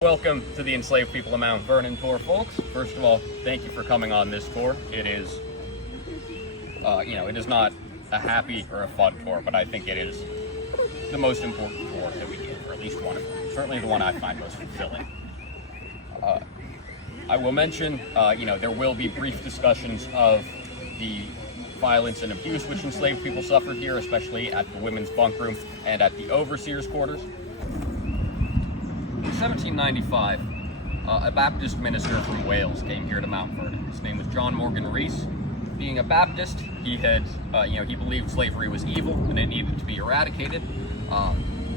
Welcome to the Enslaved People of Mount Vernon tour, folks. First of all, thank you for coming on this tour. It is, it is not a happy or a fun tour, but I think it is the most important tour that we do, or at least one of them. Certainly the one I find most fulfilling. I will mention, there will be brief discussions of the violence and abuse which enslaved people suffered here, especially at the women's bunk room and at the overseer's quarters. In 1795, a Baptist minister from Wales came here to Mount Vernon. His name was John Morgan Rees. Being a Baptist, he believed slavery was evil and it needed to be eradicated.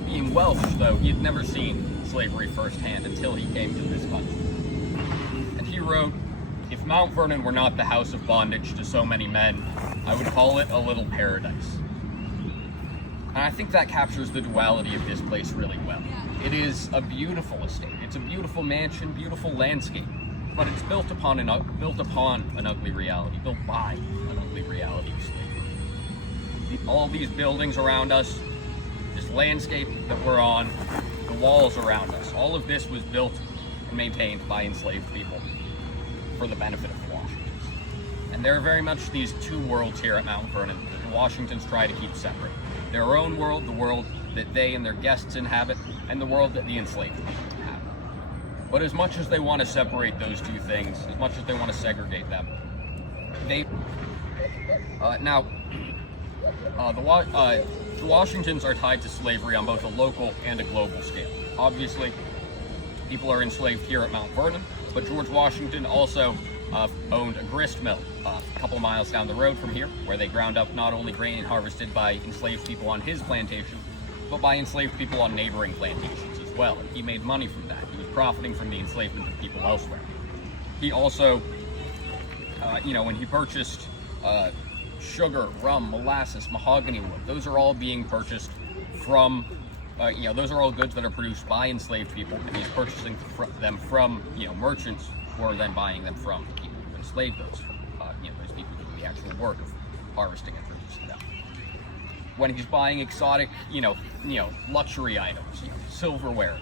Being Welsh, though, he had never seen slavery firsthand until he came to this country. And he wrote, "If Mount Vernon were not the house of bondage to so many men, I would call it a little paradise." And I think that captures the duality of this place really well. It is a beautiful estate. It's a beautiful mansion, beautiful landscape, but it's built upon an ugly reality, built by an ugly reality of slavery. All these buildings around us, this landscape that we're on, the walls around us, all of this was built and maintained by enslaved people for the benefit of the Washingtons. And there are very much these two worlds here at Mount Vernon that the Washingtons try to keep separate. Their own world, the world that they and their guests inhabit, and the world that the enslaved people inhabit. But as much as they want to separate those two things, as much as they want to segregate them, the Washingtons are tied to slavery on both a local and a global scale. Obviously, people are enslaved here at Mount Vernon, but George Washington also owned a grist mill a couple miles down the road from here, where they ground up not only grain harvested by enslaved people on his plantation, but by enslaved people on neighboring plantations as well. And he made money from that. He was profiting from the enslavement of people elsewhere. He also, when he purchased sugar, rum, molasses, mahogany wood, those are all being purchased from, those are all goods that are produced by enslaved people, and he's purchasing them from, merchants who are then buying them from the people who enslaved those people who do the actual work of harvesting and producing them. When he's buying exotic, luxury items, silverware,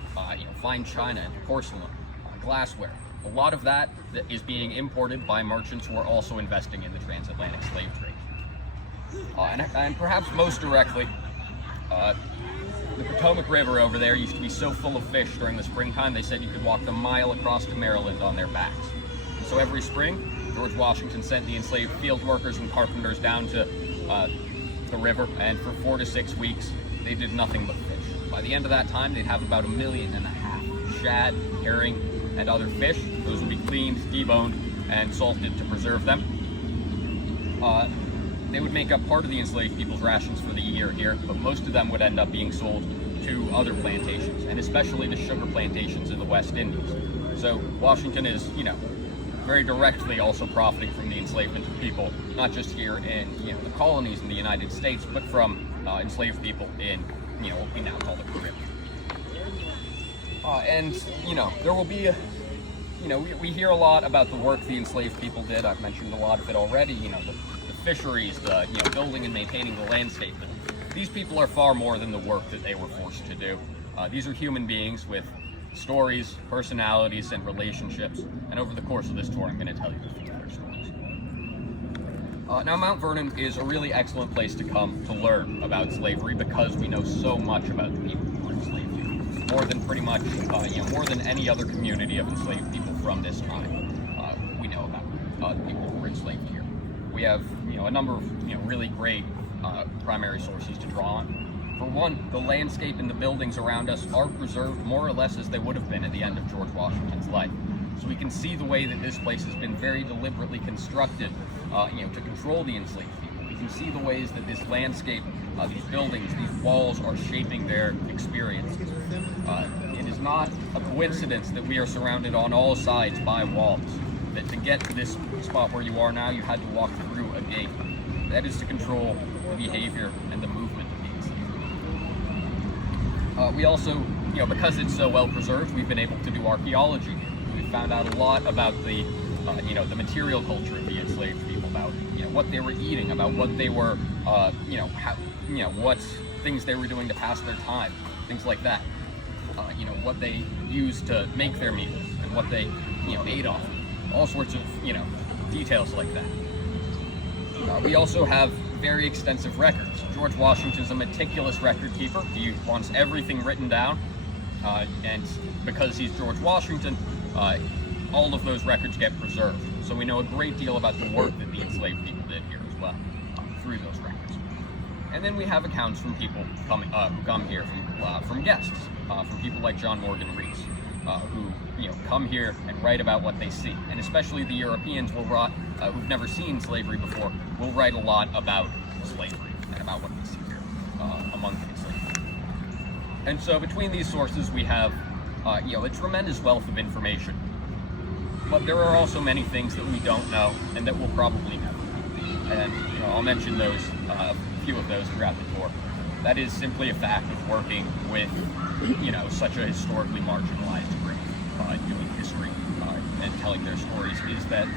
fine china and porcelain, glassware, a lot of that is being imported by merchants who are also investing in the transatlantic slave trade. And perhaps most directly, the Potomac River over there used to be so full of fish during the springtime, they said you could walk a mile across to Maryland on their backs. And so every spring, George Washington sent the enslaved field workers and carpenters down to the river, and for 4 to 6 weeks, they did nothing but fish. By the end of that time, they'd have about 1.5 million shad, herring, and other fish. Those would be cleaned, deboned, and salted to preserve them. They would make up part of the enslaved people's rations for the year here, but most of them would end up being sold to other plantations, and especially the sugar plantations in the West Indies. So Washington is, very directly also profiting from the enslavement of people, not just here in, the colonies in the United States, but from enslaved people in, what we now call the Caribbean. There will be, we hear a lot about the work the enslaved people did. I've mentioned a lot of it already, the fisheries, building and maintaining the landscape. But these people are far more than the work that they were forced to do. These are human beings with stories, personalities, and relationships. And over the course of this tour, I'm going to tell you a few of their stories. Now, Mount Vernon is a really excellent place to come to learn about slavery because we know so much about the people who were enslaved here. More than pretty much, more than any other community of enslaved people from this time, we know about the people who were enslaved here. We have, a number of, really great primary sources to draw on. For one, the landscape and the buildings around us are preserved more or less as they would have been at the end of George Washington's life. So we can see the way that this place has been very deliberately constructed, to control the enslaved people. We can see the ways that this landscape, these buildings, these walls are shaping their experiences. It is not a coincidence that we are surrounded on all sides by walls. That to get to this spot where you are now, you had to walk through a gate. That is to control the behavior and the movement of the enslaved. We also, because it's so well preserved, we've been able to do archaeology. We've found out a lot about the, the material culture of the enslaved people, about, what they were eating, about what they were, what things they were doing to pass their time, things like that. what they used to make their meals and what they, ate off. All sorts of, details like that. We also have very extensive records. George Washington's a meticulous record keeper. He wants everything written down, and because he's George Washington, all of those records get preserved. So we know a great deal about the work that the enslaved people did here as well, through those records. And then we have accounts from people who come here from guests, from people like John Morgan Rees, who come here and write about what they see. And especially the Europeans who've never seen slavery before will write a lot about slavery and about what they see here among the enslaved. And so between these sources we have a tremendous wealth of information. But there are also many things that we don't know and that we'll probably never know. And I'll mention those, a few of those throughout the tour. That is simply a fact of working with, such a historically marginalized group, doing history and telling their stories, is that,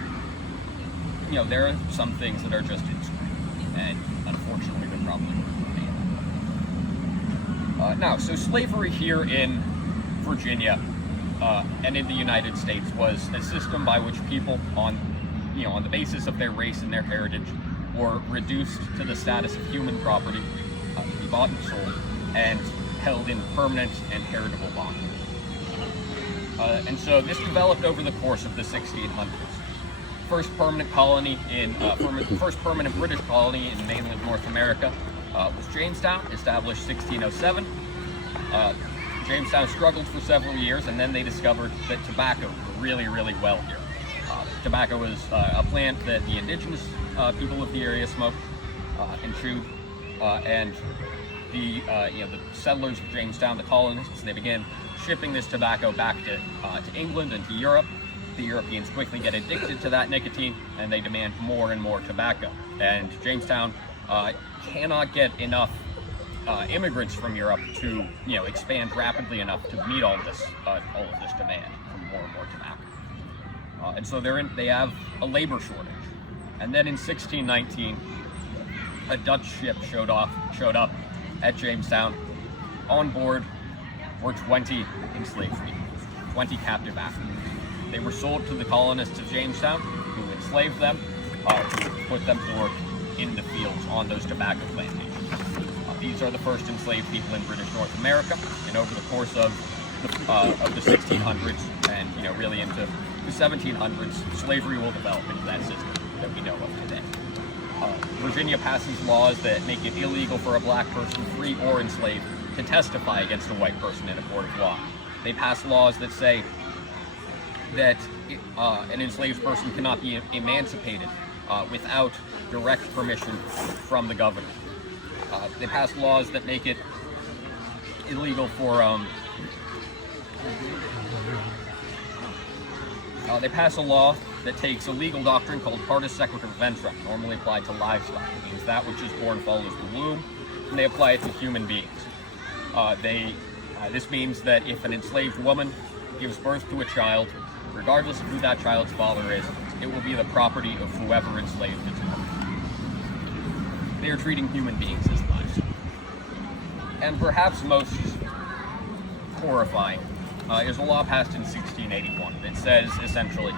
there are some things that are just inscrutable, and unfortunately they're probably worth now, so slavery here in Virginia and in the United States was a system by which people on the basis of their race and their heritage were reduced to the status of human property, to be bought and sold, and held in permanent and heritable bondage. And so this developed over the course of the 1600s. First permanent British colony in mainland North America was Jamestown, established 1607. Jamestown struggled for several years, and then they discovered that tobacco grew really, really well here. Tobacco was a plant that the indigenous people of the area smoked and chewed, and the settlers of Jamestown, the colonists, they began shipping this tobacco back to England and to Europe. The Europeans quickly get addicted to that nicotine, and they demand more and more tobacco. And Jamestown cannot get enough immigrants from Europe to expand rapidly enough to meet all of this demand for more and more tobacco. And so they have a labor shortage. And then in 1619, a Dutch ship showed up at Jamestown. On board were 20 enslaved people, 20 captive Africans. They were sold to the colonists of Jamestown, who enslaved them, to put them to work in the fields on those tobacco plantations. These are the first enslaved people in British North America, and over the course of the 1600s and really into the 1700s, slavery will develop into that system that we know of today. Virginia passes laws that make it illegal for a black person, free or enslaved, to testify against a white person in a court of law. They pass laws that say that an enslaved person cannot be emancipated without direct permission from the governor. They pass laws that make it illegal for they pass a law that takes a legal doctrine called partus sequitur ventra, normally applied to livestock. It means that which is born follows the womb, and they apply it to human beings. This means that if an enslaved woman gives birth to a child, regardless of who that child's father is, it will be the property of whoever enslaved its mother. They are treating human beings as livestock. And perhaps most horrifying is a law passed in 1681 that says, essentially,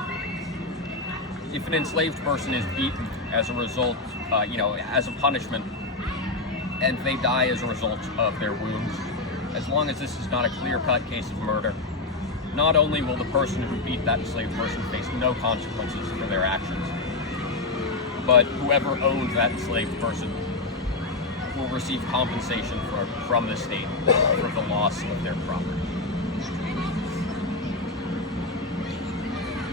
if an enslaved person is beaten as a result, as a punishment, and they die as a result of their wounds, as long as this is not a clear-cut case of murder, not only will the person who beat that enslaved person face no consequences for their actions, but whoever owned that enslaved person will receive compensation from the state for the loss of their property.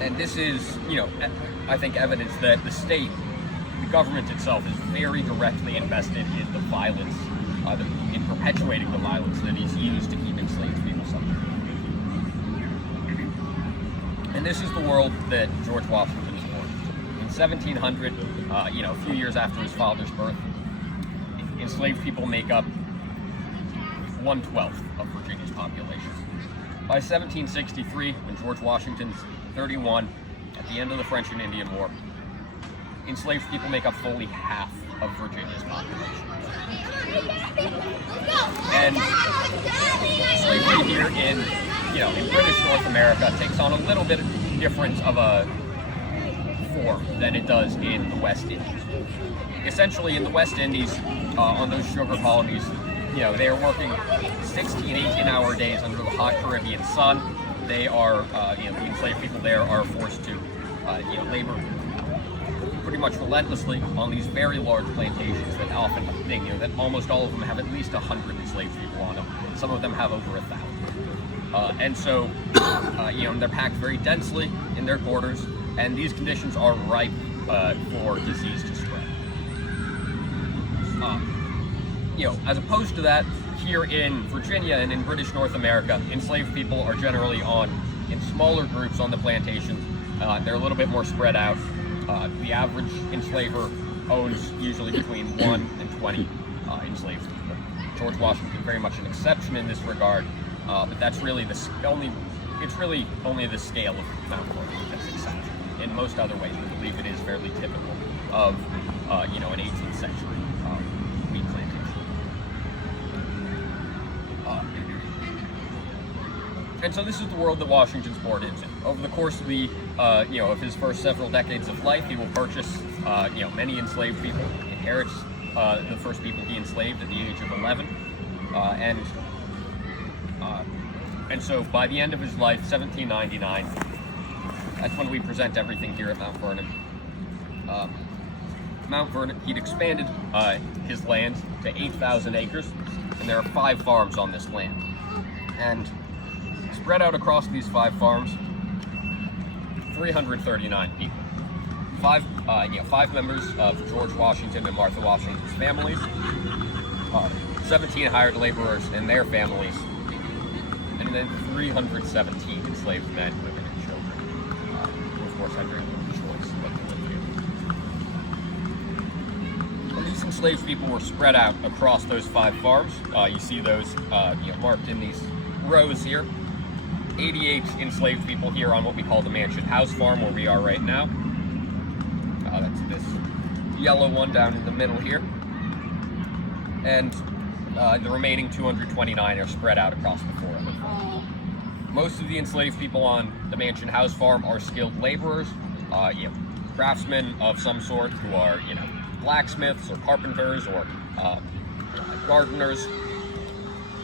And this is, I think evidence that the state, the government itself, is very directly invested in the violence, in perpetuating the violence that is used to keep enslaved people subject. And this is the world that George Washington is born. In 1700, a few years after his father's birth, enslaved people make up 1/12 of Virginia's population. By 1763, when George Washington's 31, at the end of the French and Indian War, enslaved people make up fully half of Virginia's population. And slavery here here in British North America takes on a little bit different of a form than it does in the West Indies. Essentially, in the West Indies, on those sugar colonies, they are working 16, 18-hour days under the hot Caribbean sun. They are, the enslaved people there are forced to, labor pretty much relentlessly on these very large plantations that often, that almost all of them have at least 100 enslaved people on them. Some of them have over 1,000. And so, they're packed very densely in their quarters, and these conditions are ripe for disease to spread. As opposed to that, here in Virginia and in British North America, enslaved people are generally in smaller groups on the plantations. They're a little bit more spread out. The average enslaver owns usually between 1 and 20 enslaved people. George Washington very much an exception in this regard, but that's really it's really only the scale of Mount Vernon that's exceptional. In most other ways, we believe it is fairly typical of an 18th century wheat plantation. And so this is the world that Washington's born into. Over the course of of his first several decades of life, he will purchase, many enslaved people, inherits the first people he enslaved at the age of 11, and so by the end of his life, 1799, that's when we present everything here at Mount Vernon. Mount Vernon, he'd expanded his land to 8,000 acres, and there are 5 farms on this land. And spread out across these 5 farms, 339 people. 5 members of George Washington and Martha Washington's families, 17 hired laborers and their families, and then 317 enslaved men, women, and children, who of course had very little choice but to live here. And these enslaved people were spread out across those 5 farms. You see those marked in these rows here. 88 enslaved people here on what we call the Mansion House Farm, where we are right now. That's this yellow one down in the middle here. And the remaining 229 are spread out across the 4 other farms. Most of the enslaved people on the Mansion House Farm are skilled laborers, craftsmen of some sort who are, blacksmiths or carpenters or gardeners.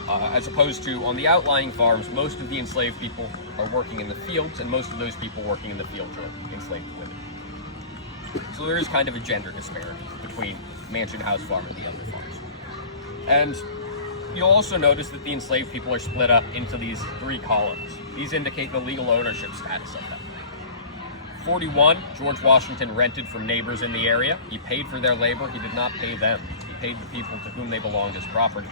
As opposed to on the outlying farms, most of the enslaved people are working in the fields, and most of those people working in the fields are enslaved women. So there is kind of a gender disparity between Mansion House Farm and the other farms. And you'll also notice that the enslaved people are split up into these 3 columns. These indicate the legal ownership status of them. 41, George Washington rented from neighbors in the area. He paid for their labor. He did not pay them. He paid the people to whom they belonged as property.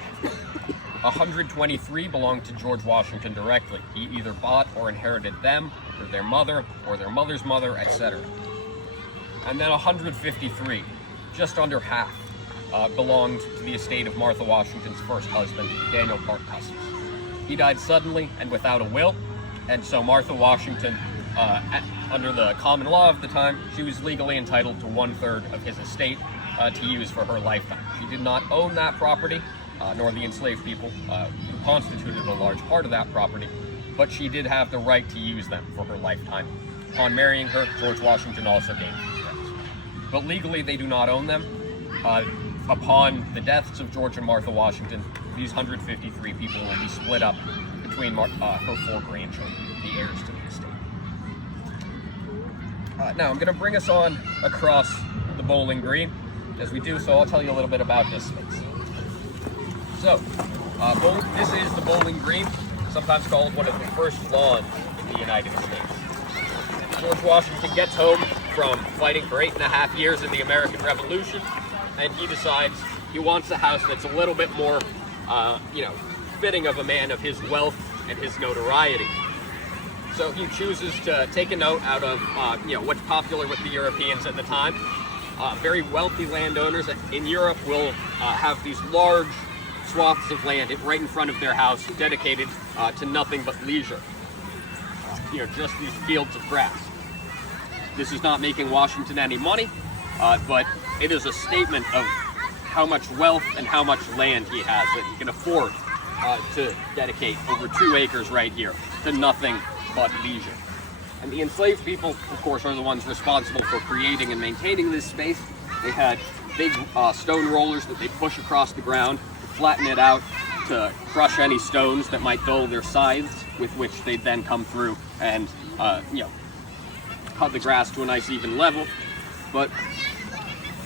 123 belonged to George Washington directly. He either bought or inherited them, or their mother's mother, etc. And then 153, just under half, belonged to the estate of Martha Washington's first husband, Daniel Parke Custis. He died suddenly and without a will, and so Martha Washington, under the common law of the time, she was legally entitled to 1/3 of his estate to use for her lifetime. She did not own that property, nor the enslaved people who constituted a large part of that property, but she did have the right to use them for her lifetime. Upon marrying her, George Washington also gained these rights. But legally, they do not own them. Upon the deaths of George and Martha Washington, these 153 people will be split up between her 4 grandchildren, the heirs to the estate. Now, I'm going to bring us on across the Bowling Green. As we do so, I'll tell you a little bit about this space. So, this is the Bowling Green, sometimes called one of the first lawns in the United States. George Washington gets home from fighting for 8.5 years in the American Revolution, and he decides he wants a house that's a little bit more, fitting of a man of his wealth and his notoriety. So he chooses to take a note out of, what's popular with the Europeans at the time. Very wealthy landowners in Europe will have these large swaths of land right in front of their house dedicated to nothing but leisure. Just these fields of grass. This is not making Washington any money, but it is a statement of how much wealth and how much land he has that he can afford to dedicate over 2 acres right here to nothing but leisure. And the enslaved people, of course, are the ones responsible for creating and maintaining this space. They had big stone rollers that they push across the ground to flatten it out, to crush any stones that might dull their scythes, with which they'd then come through and, cut the grass to a nice even level. But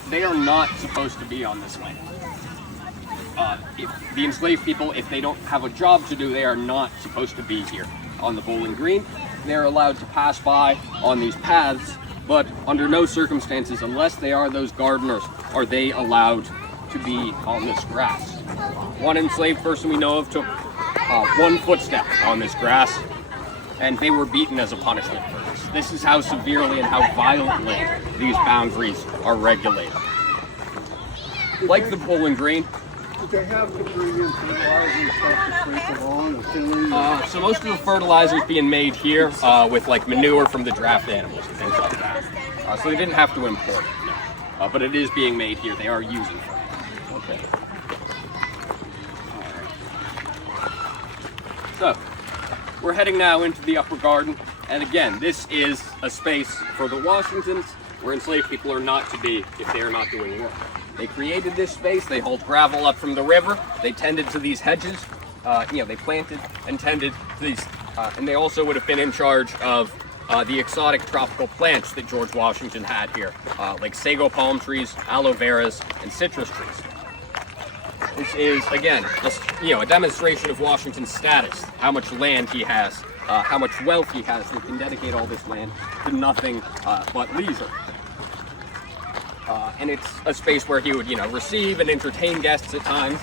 they are not supposed to be on this land. If the enslaved people, if they don't have a job to do, they are not supposed to be here on the Bowling Green. They're allowed to pass by on these paths, but under no circumstances, unless they are those gardeners, are they allowed to be on this grass. One enslaved person we know of took 1 footstep on this grass, and they were beaten as a punishment for this. This is how severely and how violently these boundaries are regulated. Like the Bowling Green, Did they have to bring in fertilizer and stuff to scrape the lawn or filling? so most of the fertilizer is being made here with like manure from the draft animals and things like that. So they didn't have to import it, but it is being made here. They are using it. Okay. So we're heading now into the upper garden, and again, this is a space for the Washingtons where enslaved people are not to be if they are not doing work. They created this space. They hauled gravel up from the river. They tended to these hedges. They planted and tended to these, and they also would have been in charge of the exotic tropical plants that George Washington had here, like sago palm trees, aloe veras, and citrus trees. This is, again, a demonstration of Washington's status, how much land he has, how much wealth he has. He can dedicate all this land to nothing but leisure. And it's a space where he would, receive and entertain guests at times.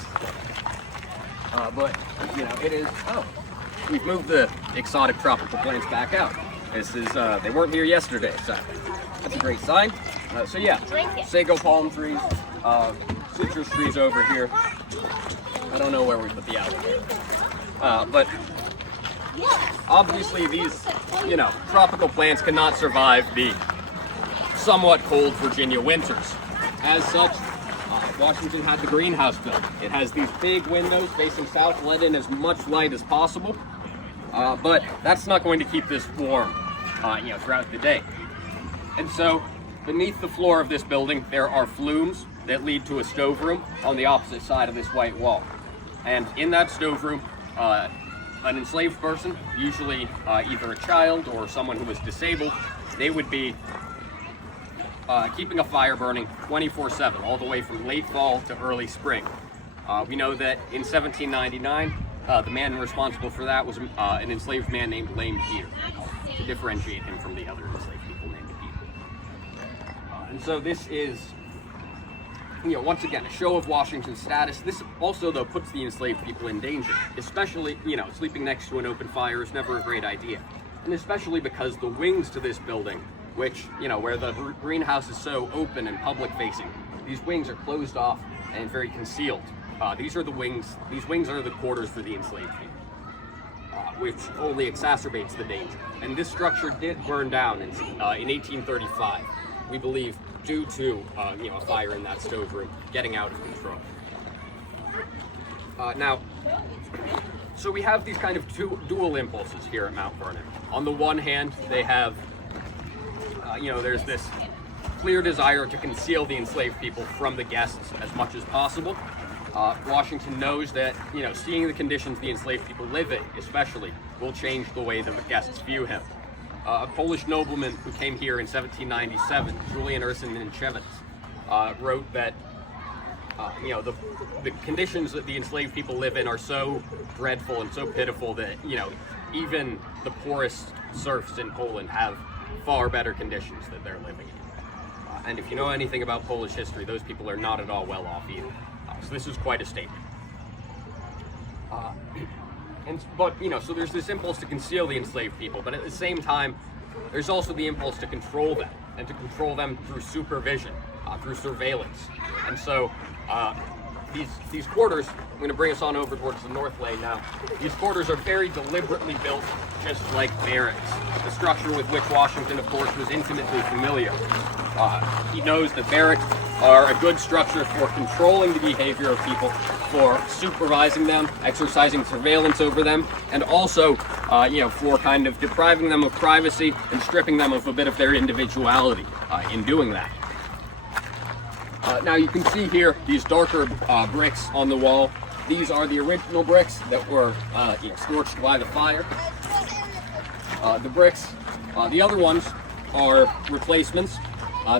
It is, we've moved the exotic tropical plants back out. This is, they weren't here yesterday, so that's a great sign. Sago palm trees, citrus trees over here. I don't know where we put the aloe vera. But obviously these, tropical plants cannot survive the somewhat cold Virginia winters. As such, Washington had the greenhouse built. It has these big windows facing south, let in as much light as possible. But that's not going to keep this warm, throughout the day. And so, beneath the floor of this building, there are flumes that lead to a stoveroom on the opposite side of this white wall. And in that stoveroom, an enslaved person, usually either a child or someone who was disabled, they would be keeping a fire burning 24/7, all the way from late fall to early spring. We know that in 1799, the man responsible for that was an enslaved man named Lame Peter, to differentiate him from the other enslaved people named Peter. And so this is, once again, a show of Washington's status. This also, though, puts the enslaved people in danger, especially, sleeping next to an open fire is never a great idea. And especially because the wings to this building, which, where the greenhouse is so open and public facing, these wings are closed off and very concealed. These are the wings, these wings are the quarters for the enslaved people, which only exacerbates the danger. And this structure did burn down in 1835, we believe, due to, a fire in that stoveroom getting out of control. So we have these kind of two dual impulses here at Mount Vernon. On the one hand, they have there's this clear desire to conceal the enslaved people from the guests as much as possible. Washington knows that, seeing the conditions the enslaved people live in, especially, will change the way that the guests view him. A Polish nobleman who came here in 1797, Julian Ursin-Minchewicz, wrote that, the conditions that the enslaved people live in are so dreadful and so pitiful that, even the poorest serfs in Poland have far better conditions that they're living in. And if you know anything about Polish history, those people are not at all well off either. So this is quite a statement. So there's this impulse to conceal the enslaved people, but at the same time, there's also the impulse to control them, and to control them through supervision, through surveillance. And so these quarters, I'm going to bring us on over towards the north lane now. These quarters are very deliberately built just like barracks, the structure with which Washington, of course, was intimately familiar. He knows that barracks are a good structure for controlling the behavior of people, for supervising them, exercising surveillance over them, and also, for kind of depriving them of privacy and stripping them of a bit of their individuality in doing that. Now you can see here these darker bricks on the wall. These are the original bricks that were scorched by the fire. The bricks, the other ones are replacements.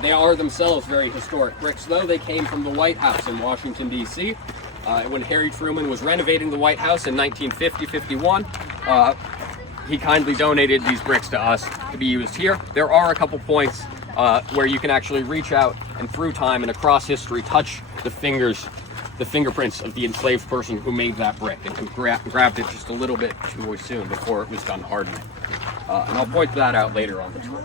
They are themselves very historic bricks, though. They came from the White House in Washington, D.C. When Harry Truman was renovating the White House in 1950-51, he kindly donated these bricks to us to be used here. There are a couple points where you can actually reach out and through time and across history touch the fingerprints of the enslaved person who made that brick and who grabbed it just a little bit too soon before it was done hardening. And I'll point that out later on the tour.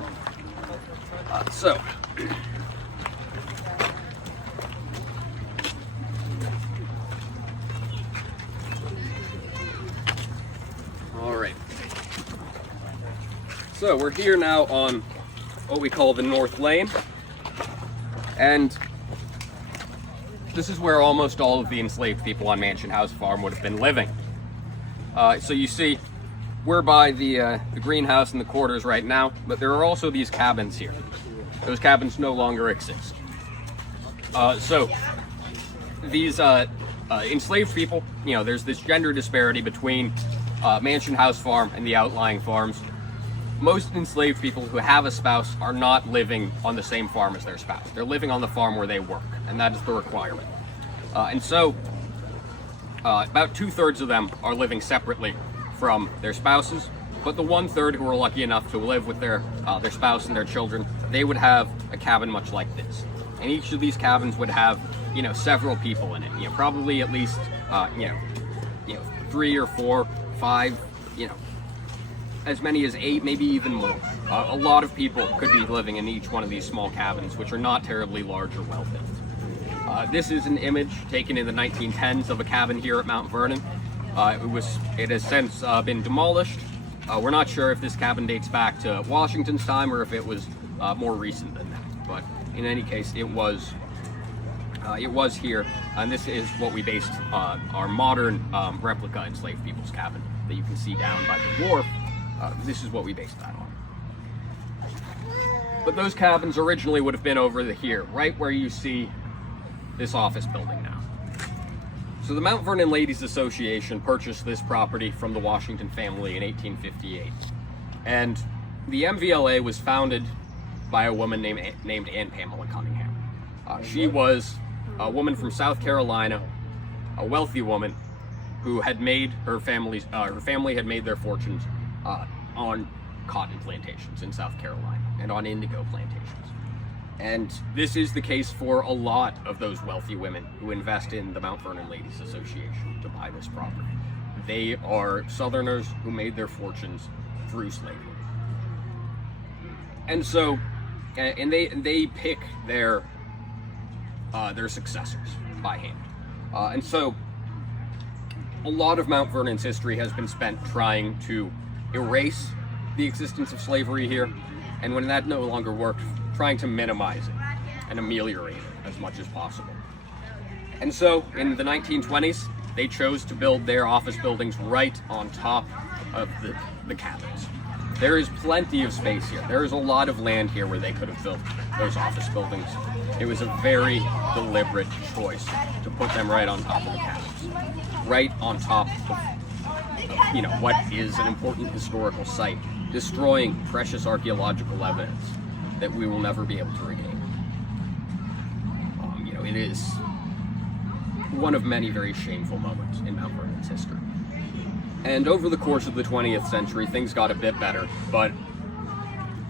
All right. So we're here now on what we call the North Lane, and this is where almost all of the enslaved people on Mansion House Farm would have been living. So you see, we're by the greenhouse and the quarters right now, but there are also these cabins here. Those cabins no longer exist. So these enslaved people, there's this gender disparity between Mansion House Farm and the outlying farms. Most enslaved people who have a spouse are not living on the same farm as their spouse. They're living on the farm where they work, and that is the requirement. And so about 2/3 of them are living separately from their spouses, but the 1/3 who are lucky enough to live with their spouse and their children, they would have a cabin much like this. And each of these cabins would have, several people in it. Probably at least, 3 or 4, 5, as many as 8, maybe even more. A lot of people could be living in each one of these small cabins, which are not terribly large or well built. This is an image taken in the 1910s of a cabin here at Mount Vernon. It has since been demolished. We're not sure if this cabin dates back to Washington's time or if it was more recent than that. But in any case, it was here, and this is what we based our modern replica enslaved people's cabin that you can see down by the wharf. This is what we based that on. But those cabins originally would have been over here, right where you see this office building now. So the Mount Vernon Ladies Association purchased this property from the Washington family in 1858. And the MVLA was founded by a woman named Anne Pamela Cunningham. She was a woman from South Carolina, a wealthy woman who had made her family had made their fortunes on cotton plantations in South Carolina and on indigo plantations. And this is the case for a lot of those wealthy women who invest in the Mount Vernon Ladies Association to buy this property. They are Southerners who made their fortunes through slavery. And so, they pick their successors by hand. And so, a lot of Mount Vernon's history has been spent trying to erase the existence of slavery here, and when that no longer worked, trying to minimize it and ameliorate it as much as possible. And so, in the 1920s, they chose to build their office buildings right on top of the cabins. There is plenty of space here. There is a lot of land here where they could have built those office buildings. It was a very deliberate choice to put them right on top of the cabins, right on top of what is an important historical site, destroying precious archaeological evidence that we will never be able to regain. It is one of many very shameful moments in Mount Vernon's history. And over the course of the 20th century, things got a bit better, but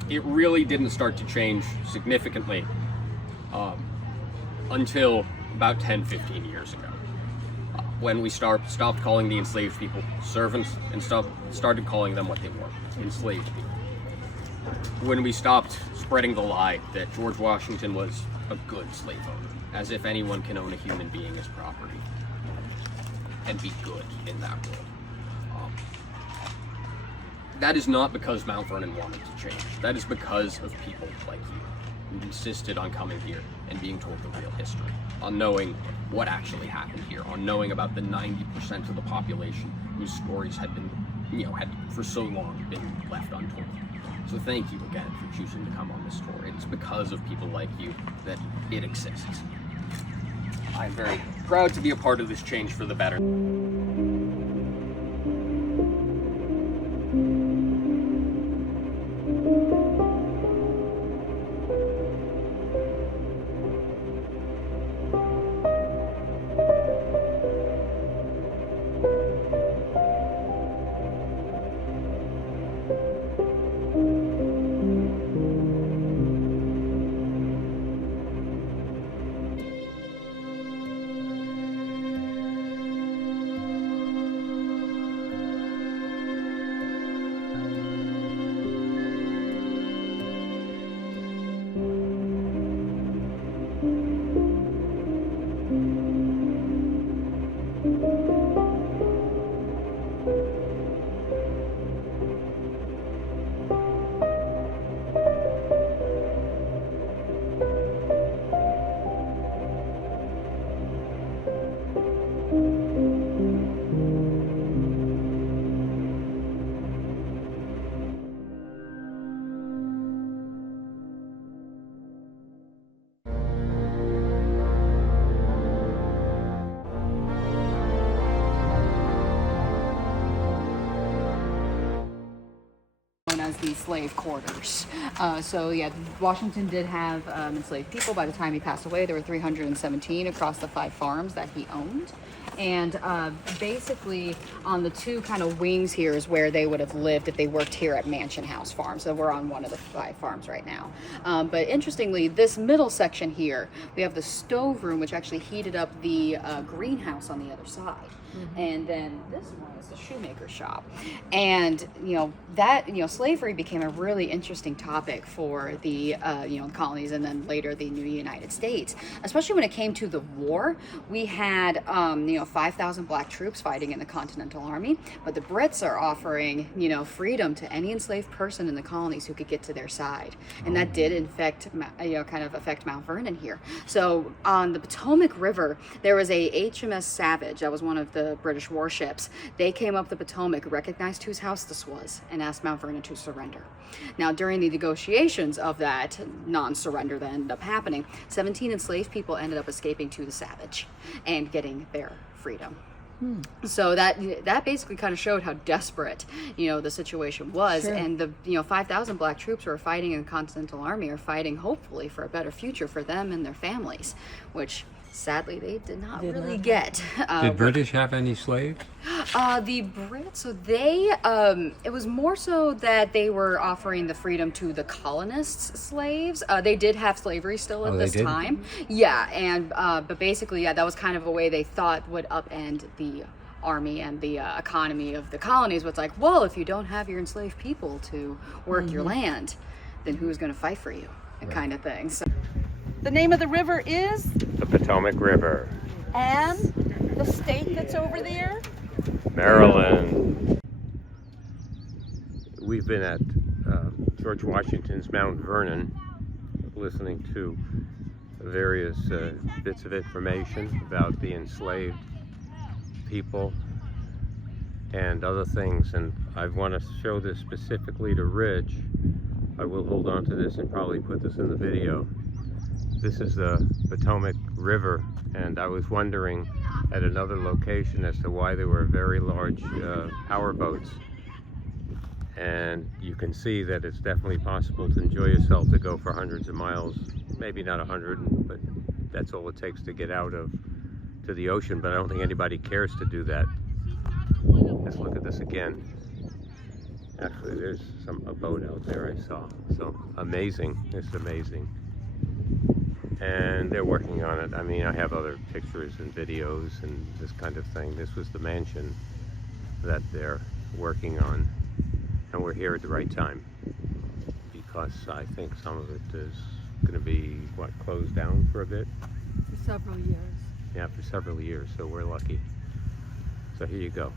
it really didn't start to change significantly until about 10-15 years ago, when we stopped calling the enslaved people servants and started calling them what they were, enslaved people. When we stopped spreading the lie that George Washington was a good slave owner. as if anyone can own a human being as property and be good in that world. That is not because Mount Vernon wanted to change. That is because of people like you who insisted on coming here and being told the real history, on knowing what actually happened here, on knowing about the 90% of the population whose stories had been, had for so long been left untold. So thank you again for choosing to come on this tour. It's because of people like you that it exists. I'm very proud to be a part of this change for the better. As the slave quarters. So yeah, Washington did have enslaved people. By the time he passed away, there were 317 across the 5 farms that he owned. And basically on the 2 kind of wings here is where they would have lived if they worked here at Mansion House Farm. So we're on one of the 5 farms right now. But interestingly, this middle section here, we have the stove room, which actually heated up the greenhouse on the other side. Mm-hmm. And then this one is the shoemaker shop. And, slavery became a really interesting topic for the, colonies and then later the new United States, especially when it came to the war. We had, 5,000 black troops fighting in the Continental Army, but the Brits are offering, freedom to any enslaved person in the colonies who could get to their side. And that did affect Mount Vernon here. So on the Potomac River, there was a HMS Savage. That was one of the British warships. They came up the Potomac, recognized whose house this was, and asked Mount Vernon to surrender. Now, during the negotiations of that non-surrender that ended up happening, 17 enslaved people ended up escaping to the Savage and getting their freedom. So that basically kind of showed how desperate, the situation was. Sure. And the 5,000 black troops who are fighting in the Continental Army are fighting hopefully for a better future for them and their families, which sadly they did not really get. Did British have any slaves? The Brits, so they, it was more so that they were offering the freedom to the colonists' slaves. They did have slavery still at this time. Yeah, and but basically, that was kind of a way they thought would upend the army and the economy of the colonies. It's like, well, if you don't have your enslaved people to work your land, then who's going to fight for you? Kind of thing. So. The name of the river is? The Potomac River. And the state that's over there? Maryland. We've been at George Washington's Mount Vernon, listening to various bits of information about the enslaved people and other things, and I want to show this specifically to Rich. I will hold on to this and probably put this in the video. This is the Potomac River, and I was wondering at another location as to why there were very large power boats. And you can see that it's definitely possible to enjoy yourself, to go for hundreds of miles, maybe not 100, but that's all it takes to get out to the ocean. But I don't think anybody cares to do that. Let's look at this again. Actually, there's a boat out there I saw. So amazing, it's amazing. And they're working on it. I mean, I have other pictures and videos and this kind of thing. This was the mansion that they're working on. And we're here at the right time, because I think some of it is going to be, closed down for a bit. For several years. Yeah, for several years, so we're lucky. So here you go.